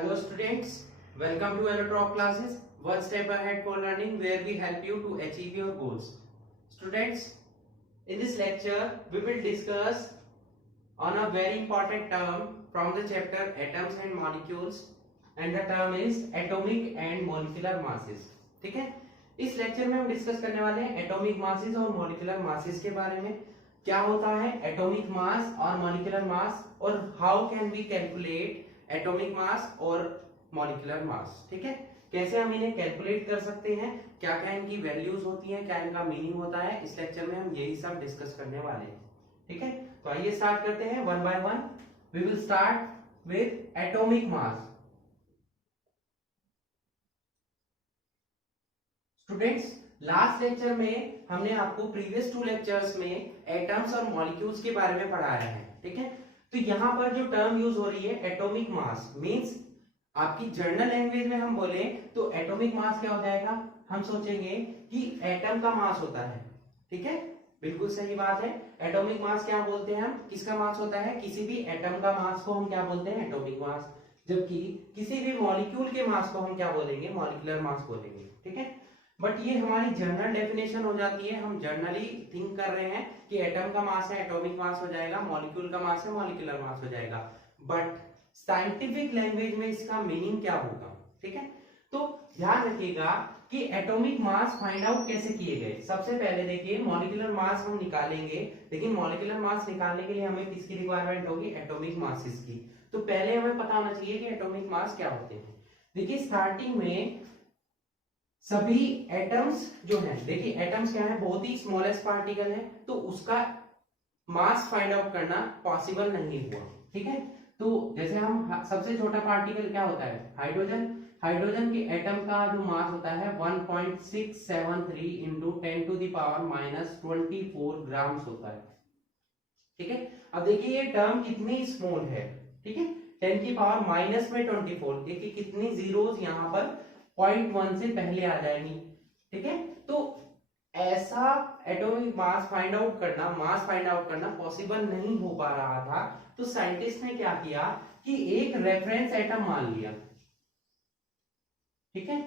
Hello students, welcome to Electrop classes, one step ahead for learning where we help you to achieve your goals. Students, in this lecture we will discuss on a very important term from the chapter atoms and molecules and the term is atomic and molecular masses. ठीक है, इस lecture में हम discuss करने वाले हैं atomic masses और molecular masses के बारे में। क्या होता है एटॉमिक मास और मॉलिक्यूलर मास और how can we calculate atomic mass और मॉलिक्यूलर मास। ठीक है, कैसे हम इन्हें कैलकुलेट कर सकते हैं, क्या क्या इनकी वैल्यूज होती हैं, क्या इनका मीनिंग होता है, इस लेक्चर में हम यही सब डिस्कस करने वाले हैं। ठीक है, तो आइए स्टार्ट करते हैं one by one. We will start with atomic mass. Students, last lecture में हमने आपको प्रीवियस 2 लेक्चर्स में एटम्स और मॉलिक्यूल्स के बारे में पढ़ाया है। ठीक है, तो यहां पर जो टर्म यूज हो रही है एटॉमिक मास मींस आपकी जर्नल लैंग्वेज में हम बोले तो एटॉमिक मास क्या हो जाएगा, हम सोचेंगे कि एटम का मास होता है। ठीक है, बिल्कुल सही बात है। एटॉमिक मास क्या बोलते हैं हम, किसका मास होता है, किसी भी एटम का मास को हम क्या बोलते हैं, एटॉमिक मास। जबकि किसी भी मॉलिक्यूल के मास को हम क्या बोलेंगे, मॉलिक्यूलर मास बोलेंगे। ठीक है, बट ये हमारी जनरल डेफिनेशन हो जाती है, हम जनरली थिंक कर रहे हैं कि एटम का मास है एटॉमिक मास हो जाएगा, मॉलिक्यूल का मास है मॉलिक्यूलर मास हो जाएगा। बट साइंटिफिक लैंग्वेज में इसका मीनिंग क्या होगा। ठीक है, तो ध्यान रखिएगा कि एटॉमिक मास फाइंड आउट कैसे किए गए। सबसे पहले देखिए मॉलिक्यूलर मास हम निकालेंगे, लेकिन मॉलिक्यूलर मास निकालने के लिए हमें किसकी रिक्वायरमेंट होगी, एटॉमिक मासेस की। तो पहले हमें पता होना चाहिए कि एटॉमिक मास क्या होते हैं। देखिए स्टार्टिंग में सभी एटम्स जो हैं, देखिए एटम्स क्या है, बहुत ही स्मॉलेस्ट पार्टिकल है, तो उसका मास फाइंड आउट करना पॉसिबल नहीं हुआ। ठीक है, तो जैसे हम सबसे छोटा पार्टिकल क्या होता है, हाइड्रोजन। हाइड्रोजन के एटम का जो मास होता है 1.673 into 10 to the power -24 grams होता है। ठीक है, अब देखिए ये टर्म कितनी स्मॉल है। ठीक है, 10 की पावर माइनस में 24, देखिए कितनी जीरोस यहाँ पर 0.1 से पहले आ जाएंगी। ठीक है, तो ऐसा एटॉमिक मास फाइंड आउट करना, मास फाइंड आउट करना पॉसिबल नहीं हो पा रहा था। तो साइंटिस्ट ने क्या किया कि एक रेफरेंस एटम मान लिया। ठीक है,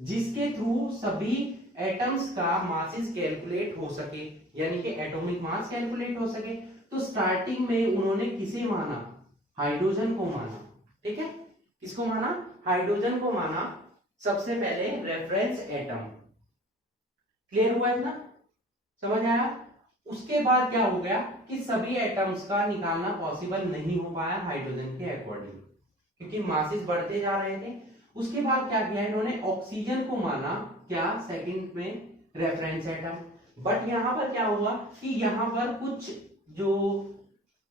जिसके थ्रू सभी एटम्स का मासेस कैलकुलेट हो सके, यानी कि एटॉमिक मास कैलकुलेट हो सके। तो स्टार्टिंग में उन्होंने किसे माना, हाइड्रोजन को माना। ठीक है, किसको माना, हाइड्रोजन को माना सबसे पहले रेफरेंस एटम। क्लियर हुआ है ना, समझ आया। उसके बाद क्या हो गया कि सभी एटम्स का निकालना पॉसिबल नहीं हो पाया हाइड्रोजन के अकॉर्डिंग, क्योंकि मासेस बढ़ते जा रहे थे। उसके बाद क्या किया इन्होंने, ऑक्सीजन को माना क्या, सेकंड में रेफरेंस एटम। बट यहां पर क्या हुआ कि यहां पर कुछ जो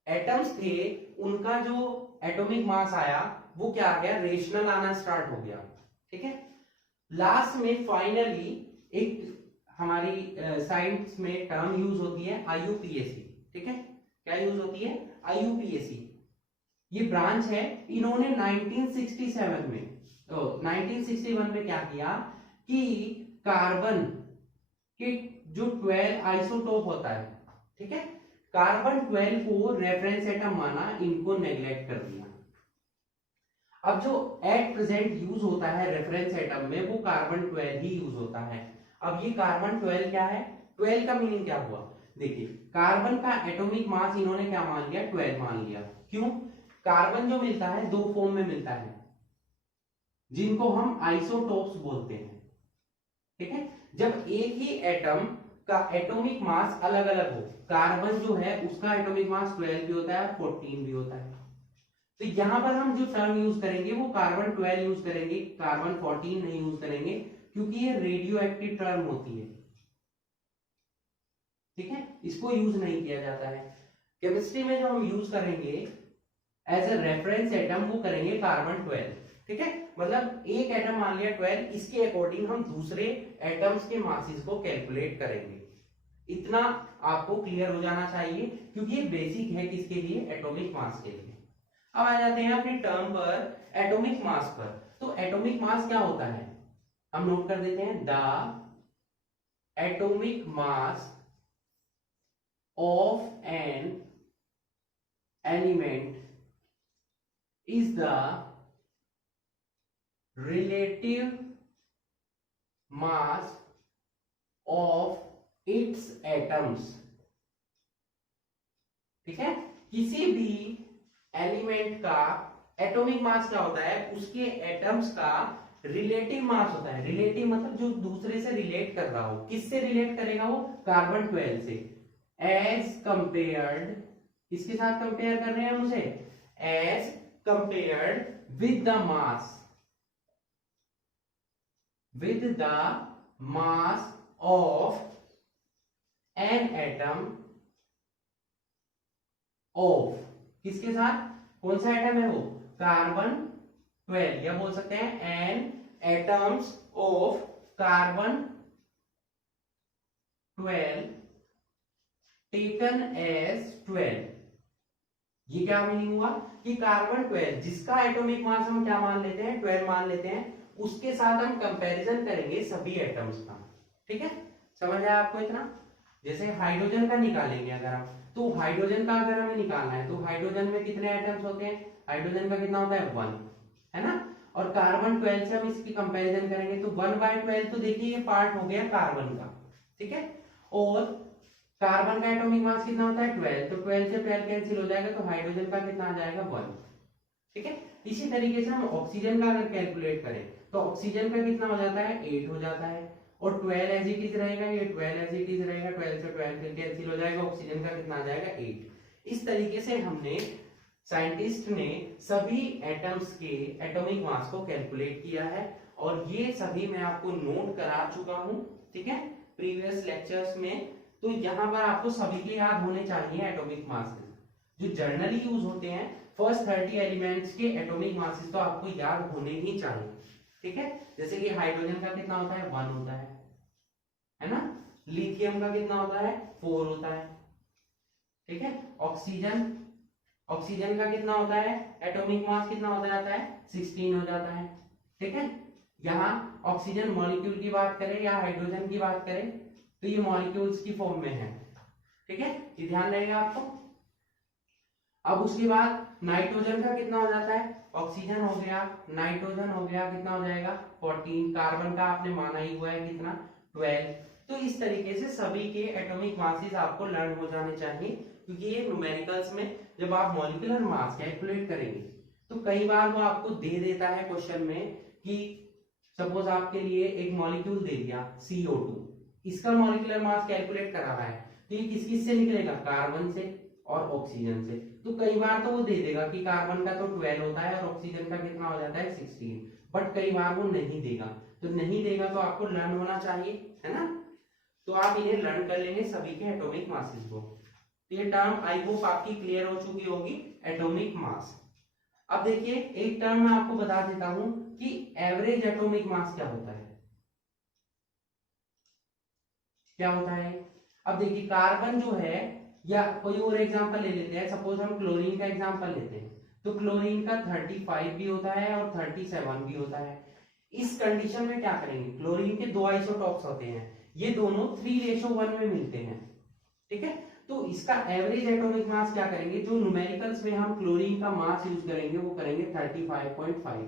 एटम्स थे उनका जो एटॉमिक मास आया वो क्या आ गया, रेशनल आना स्टार्ट हो गया। ठीक है, लास्ट में फाइनली एक हमारी साइंस में टर्म यूज होती है आईयूपीएसी। ठीक है, क्या यूज होती है, आईयूपीएसी। ये ब्रांच है, इन्होंने 1967 में 1961 में क्या किया कि कार्बन के जो 12 आइसोटोप होता है, ठीक है, कार्बन 12 को रेफरेंस एटम माना, इनको नेग्लेक्ट कर दिया। अब जो एट प्रेजेंट यूज होता है रेफरेंस एटम में वो कार्बन 12 ही यूज होता है। अब ये कार्बन 12 क्या है, 12 का मीनिंग क्या हुआ, देखिए कार्बन का एटॉमिक मास इन्होंने क्या मान लिया, 12 मान लिया। क्यों, कार्बन जो मिलता है दो फॉर्म में मिलता है जिनको हम आइसोटोप्स बोलते हैं। ठीक है, जब एक ही एटम का एटॉमिक मास अलग अलग हो, कार्बन जो है उसका एटॉमिक मास 12 भी होता है और 14 भी होता है। तो यहां पर हम जो टर्म यूज करेंगे वो कार्बन 12 यूज करेंगे, कार्बन 14 नहीं यूज करेंगे, क्योंकि ये रेडियो एक्टिव टर्म होती है। ठीक है, इसको यूज नहीं किया जाता है। केमिस्ट्री में जो हम यूज करेंगे एज ए रेफरेंस एटम वो करेंगे कार्बन 12। ठीक है, मतलब एक एटम मान लिया 12, इसके अकॉर्डिंग हम दूसरे एटम्स के मासेस को कैलकुलेट करेंगे। इतना आपको क्लियर हो जाना चाहिए, क्योंकि ये बेसिक है किसके लिए, एटॉमिक मास के लिए। अब आ जाते हैं अपने टर्म पर, एटॉमिक मास पर। तो एटॉमिक मास क्या होता है, हम नोट कर देते हैं, the atomic mass of an element is the relative mass of its atoms. ठीक है, किसी भी एलिमेंट का एटॉमिक मास क्या होता है, उसके एटम्स का रिलेटिव मास होता है। रिलेटिव मतलब जो दूसरे से रिलेट कर रहा हो। किससे रिलेट करेगा वो, कार्बन 12 से। एज कंपेयर्ड, किसके साथ कंपेयर कर रहे हैं हम उसे, as compared with the mass, with the mass of an atom of, किसके साथ, कौन सा एटम है वो, कार्बन 12, या बोल सकते हैं an atoms of carbon 12 taken as 12। ये क्या मीनिंग हुआ कि कार्बन 12 जिसका एटॉमिक मास हम क्या मान लेते हैं, 12 मान लेते हैं, उसके साथ हम कंपैरिजन करेंगे सभी एटम्स का। ठीक है, समझ आया आपको इतना। जैसे हाइड्रोजन का निकालेंगे अगर हम, तो हाइड्रोजन का अगर हमें निकालना है तो हाइड्रोजन में कितने एटम्स होते हैं, हाइड्रोजन का कितना होता है 1, है ना। और कार्बन 12 से हम इसकी कंपैरिजन करेंगे तो 1/12 तो देखिए ये पार्ट हो गया कार्बन का। ठीक है, और कार्बन का एटॉमिक मास कितना होता है 12, तो 12 से 12 कैंसिल हो जाएगा तो हाइड्रोजन का कितना आ जाएगा 1। ठीक है, इसी तरीके से हम ऑक्सीजन का अगर कैलकुलेट करें तो ऑक्सीजन का कितना हो जाता है 8 हो जाता है, और 12 एज इट इज रहेगा, ये 12 एज इट इज रहेगा, 12 से 12 कैंसिल हो जाएगा, ऑक्सीजन का कितना आ जाएगा 8। इस तरीके से हमने, साइंटिस्ट ने सभी एटम्स के एटॉमिक मास को कैलकुलेट किया है, और ये सभी मैं आपको नोट करा चुका हूं। ठीक है, प्रीवियस लेक्चर्स में। तो यहाँ पर आपको सभी के याद होने चाहिए एटॉमिक मासेस, जो जनरली यूज होते हैं। फर्स्ट 30 एलिमेंट्स के एटॉमिक मासेस तो आपको याद होने ही चाहिए। ठीक है, जैसे कि हाइड्रोजन का कितना होता है 1 होता है ना। लिथियम का कितना होता है 4 होता है। ठीक है, ऑक्सीजन, ऑक्सीजन का कितना होता है, एटॉमिक मास कितना हो जाता है 16 हो जाता है। ठीक है, यहाँ ऑक्सीजन मॉलिक्यूल की बात करें या हाइड्रोजन की बात करें तो ये मॉलिक्यूल्स की फॉर्म में है। ठीक है, ये ध्यान रहेगा आपको। अब उसके बाद नाइट्रोजन का कितना हो जाता है, ऑक्सीजन हो गया, नाइट्रोजन हो गया, कितना हो जाएगा 14, कार्बन का आपने माना ही हुआ है कितना 12। तो इस तरीके से सभी के एटॉमिक मासेस आपको लर्न हो जाने चाहिए, क्योंकि ये न्यूमेरिकल्स में जब आप मॉलिक्यूलर मास कैलकुलेट करेंगे तो कई बार वो आपको दे देता है क्वेश्चन में कि सपोज आपके लिए एक मॉलिक्यूल दे दिया CO2, इसका मॉलिक्यूलर मास कैलकुलेट करा रहा है, तो ये किस किस से निकलेगा, कार्बन से और ऑक्सीजन से। तो कई बार तो वो दे देगा कि कार्बन का तो 12 होता है और ऑक्सीजन का कितना हो जाता है 16, बट कई बार वो नहीं देगा। तो नहीं देगा तो आपको लर्न होना चाहिए, है ना। तो आप इन्हें लर्न कर लेंगे सभी के एटॉमिक मासेस को। ये टर्म आई होप आपकी क्लियर हो चुकी होगी, एटॉमिक मास। अब देखिए एक टर्म मैं आपको बता देता हूं कि एवरेज एटॉमिक मास क्या होता है, क्या होता है। अब देखिए कार्बन जो है, या कोई और एग्जांपल ले लेते हैं, सपोज हम क्लोरीन का एग्जांपल लेते हैं, तो क्लोरीन का 35 भी होता है और 37 भी होता है। इस कंडीशन में क्या करेंगे, क्लोरीन के दो आइसोटॉप्स होते हैं, ये दोनों 3:1 में मिलते हैं। ठीक है, तो इसका एवरेज एटॉमिक मास क्या करेंगे, जो न्यूमेरिकल्स में हम क्लोरीन का मास यूज करेंगे वो करेंगे 35.5।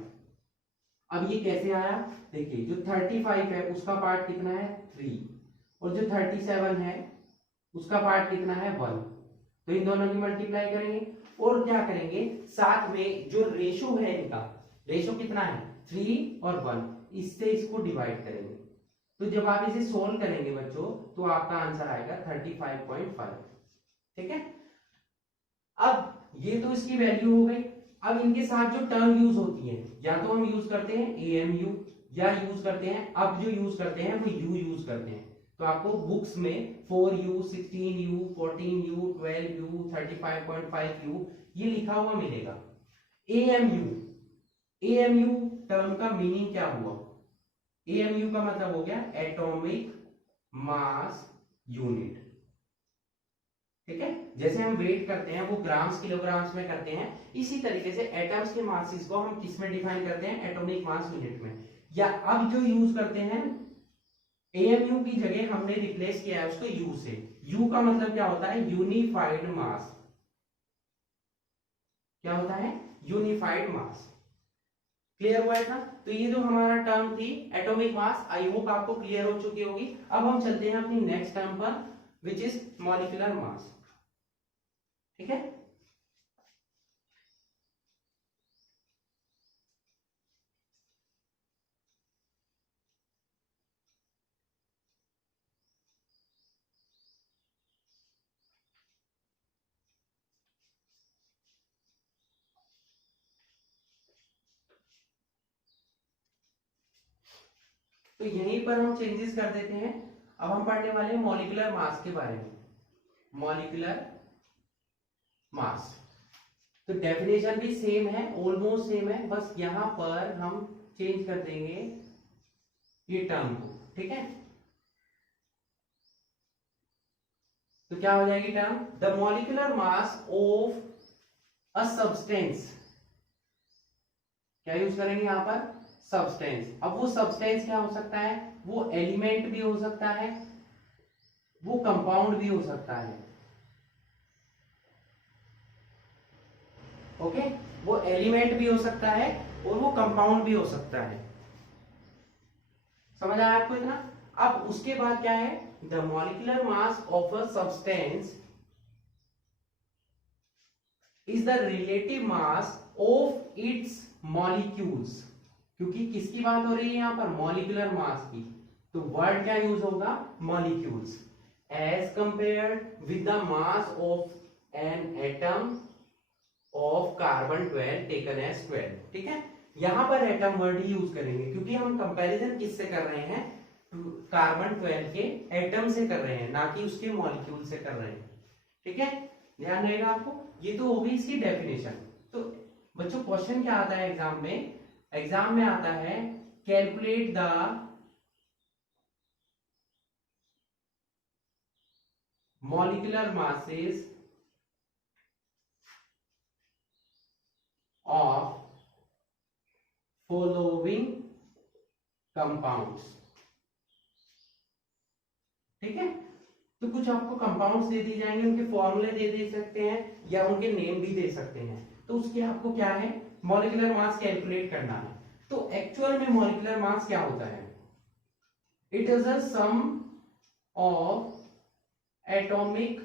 अब ये कैसे आया, देखिए जो 35 है उसका पार्ट कितना है 3, और जो 37 है उसका पार्ट कितना है 1, तो इन दोनों की मल्टीप्लाई करेंगे और क्या करेंगे, साथ में जो रेशो है इनका, रेशो कितना है 3 और 1, इससे इसको डिवाइड करेंगे। तो जब आप इसे सोल्व करेंगे बच्चों तो आपका आंसर आएगा 35.5। ठीक है, अब ये तो इसकी वैल्यू हो गई। अब इनके साथ जो टर्म यूज होती है, या तो हम यूज करते हैं AMU, या यूज करते हैं, अब जो यूज करते हैं वो U यूज करते हैं। तो आपको बुक्स में 4U, 16U, 14U, 12U, 35.5U ये लिखा हुआ मिलेगा। AMU, AMU टर्म का मीनिंग क्या हुआ, AMU का मतलब हो गया एटॉमिक मास यूनिट। ठीक है, जैसे हम वेट करते हैं वो ग्राम्स किलोग्राम्स में करते हैं, इसी तरीके से एटम्स के मासेस को हम किस में डिफाइन करते हैं, एटॉमिक मास यूनिट में। या अब जो यूज करते हैं AMU की जगह हमने रिप्लेस किया है उसको U से। U का मतलब क्या होता है, यूनिफाइड मास। क्या होता है, यूनिफाइड मास। क्लियर हुआ है ना? तो ये जो हमारा टर्म थी एटॉमिक मास, आई होप आपको क्लियर हो चुकी होगी। अब हम चलते हैं अपनी नेक्स्ट टर्म पर, विच इज मॉलिक्यूलर मास। ठीक है, तो यहीं पर हम चेंजेस कर देते हैं। अब हम पढ़ने वाले हैं मॉलिक्यूलर मास के बारे में। मॉलिक्यूलर मास, तो डेफिनेशन भी सेम है, ऑलमोस्ट सेम है, बस यहां पर हम चेंज कर देंगे ये टर्म को। ठीक है, तो क्या हो जाएगी term, the molecular mass of a substance, क्या यूज करेंगे यहां पर, सब्सटेंस। अब वो सब्सटेंस क्या हो सकता है, वो एलिमेंट भी हो सकता है, वो कंपाउंड भी हो सकता है। ओके, वो एलिमेंट भी हो सकता है और वो कंपाउंड भी हो सकता है। समझ आया आपको इतना? अब उसके बाद क्या है, the molecular mass of a substance is the relative mass of its molecules. क्योंकि किसकी बात हो रही है यहां पर, मॉलिक्यूलर मास की, तो वर्ड क्या यूज होगा, molecules, as compared with the mass of an atom of carbon 12 taken as 12। ठीक है, यहां पर एटम वर्ड ही यूज करेंगे क्योंकि हम कंपैरिजन किससे कर रहे हैं, कार्बन 12 के एटम से कर रहे हैं, ना कि उसके मॉलिक्यूल से कर रहे हैं। ठीक है, ध्यान रहेगा आपको। ये तो होगी इसकी डेफिनेशन। तो बच्चों क्वेश्चन क्या आता है एग्जाम में, एग्जाम में आता है calculate the molecular masses of following compounds. ठीक है, तो कुछ आपको कंपाउंड्स दे दिए जाएंगे, उनके फॉर्मूले दे सकते हैं या उनके नेम भी दे सकते हैं। तो उसके आपको क्या है, मॉलिक्यूलर मास कैलकुलेट करना है। तो एक्चुअल में मॉलिक्यूलर मास क्या होता है, it is a sum of atomic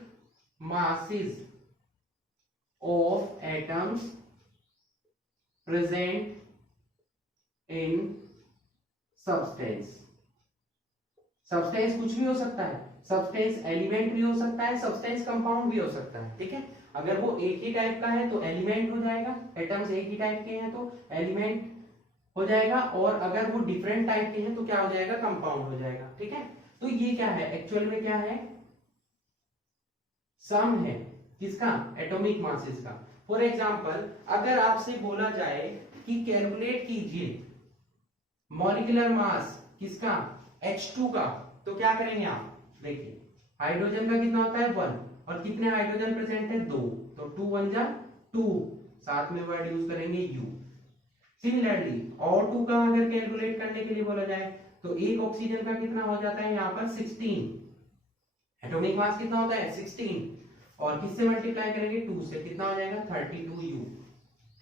masses of atoms present in substance। Substance कुछ भी हो सकता है, सब्सटेंस एलिमेंट भी हो सकता है, सब्सटेंस कंपाउंड भी हो सकता है। ठीक है, अगर वो एक ही टाइप का है तो एलिमेंट हो जाएगा, एटम्स एक ही टाइप के हैं तो एलिमेंट हो जाएगा, और अगर वो डिफरेंट टाइप के हैं तो क्या हो जाएगा, कंपाउंड हो जाएगा। ठीक है, तो ये क्या है, एक्चुअल में क्या है, सम है किसका, एटॉमिक मासेस का। फॉर एग्जांपल अगर आपसे बोला जाए कि कैलकुलेट कीजिए मॉलिक्यूलर मास किसका, H2 का, तो क्या करेंगे आप, देखिए हाइड्रोजन का कितना होता है 1, और कितने हाइड्रोजन प्रेजेंट है 2, तो 2 1 जा 2, साथ में वर्ड यूज करेंगे U। सिमिलरली और 2 का अगर कैलकुलेट करने के लिए बोला जाए तो एक ऑक्सीजन का कितना हो जाता है यहाँ पर 16, एटॉमिक मास कितना होता है 16, और किससे मल्टीप्लाई करेंगे 2 से, कितना हो जाएगा 32U।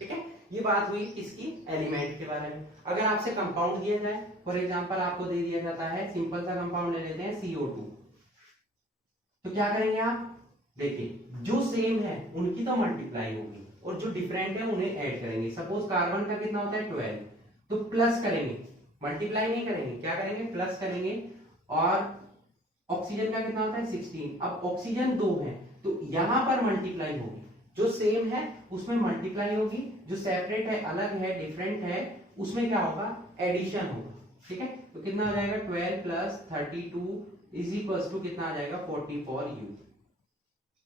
ठीक है, ये बात हुई किसकी, एलिमेंट के बारे में। अगर आपसे कंपाउंड दिया जाए, फॉर एग्जांपल आपको दे दिया जाता है, सिंपल सा कंपाउंड ले लेते हैं CO2, तो क्या करेंगे आप, देखिए जो सेम है उनकी तो मल्टीप्लाई होगी और जो डिफरेंट है उन्हें ऐड करेंगे। सपोज कार्बन का कितना होता है 12, तो प्लस करेंगे, मल्टीप्लाई नहीं करेंगे, क्या करेंगे प्लस करेंगे, और ऑक्सीजन का कितना होता है 16, अब ऑक्सीजन 2 है तो यहां पर मल्टीप्लाई होगी, जो सेम है उसमें मल्टीप्लाई होगी, जो सेपरेट है, अलग है, डिफरेंट है, उसमें क्या होगा, एडिशन होगा। ठीक है, तो कितना आ जाएगा 12 प्लस 32 इज इक्वल्स टू कितना आ जाएगा 44U।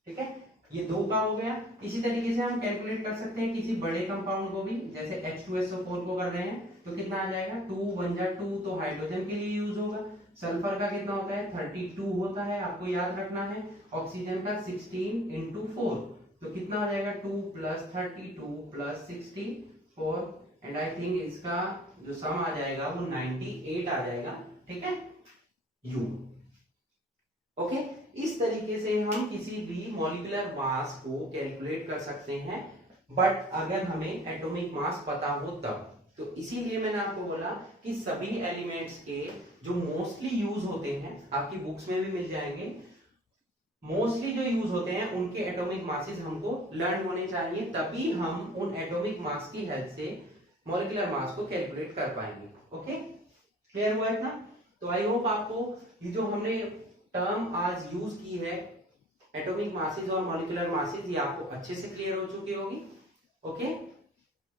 ठीक है, ये 2 का हो गया। इसी तरीके से हम कैलकुलेट कर सकते हैं किसी बड़े कंपाउंड को भी, जैसे H2SO4 को कर रहे हैं तो कितना आ जाएगा 2 1 जा 2, तो हाइड्रोजन के लिए यूज होगा। सल्फर का कितना होता है 32 होता है, आपको याद रखना है। ऑक्सीजन का 16 इंटू 4, तो कितना हो जाएगा 2 plus 32 plus 16 4, and I think इसका जो सम आ जाएगा वो 98 आ जाएगा। ठीक है, U। ओके, इस तरीके से हम किसी भी मॉलिक्यूलर मास को कैलकुलेट कर सकते हैं, बट अगर हमें एटॉमिक मास पता हो तब। तो इसीलिए मैंने आपको बोला कि सभी एलिमेंट्स के जो मोस्टली यूज होते हैं, आपकी बुक्स में भी मिल जाएंगे, मोस्टली जो यूज होते हैं उनके एटॉमिक मासेस हमको लर्न होने चाहिए, तभी हम उन एटॉमिक मास की हेल्प से मॉलिक्यूलर मास को कैलकुलेट कर पाएंगे। ओके, क्लियर हुआ है ना? तो आई होप आपको ये जो हमने टर्म आज यूज की है एटॉमिक मासेस और मॉलिक्यूलर मासेस, ये आपको अच्छे से क्लियर हो चुकी होगी। ओके,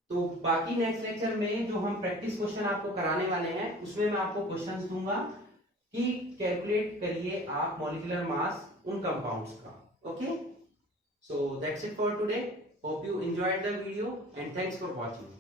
तो बाकी नेक्स्ट लेक्चर में जो हम प्रैक्टिस क्वेश्चन आपको कराने वाले हैं उसमें मैं आपको क्वेश्चंस दूंगा कि कैलकुलेट करिए आप मॉलिक्यूलर मास उन कंपाउंड्स का। Okay, so that's it for today, hope you enjoyed the video and thanks for watching.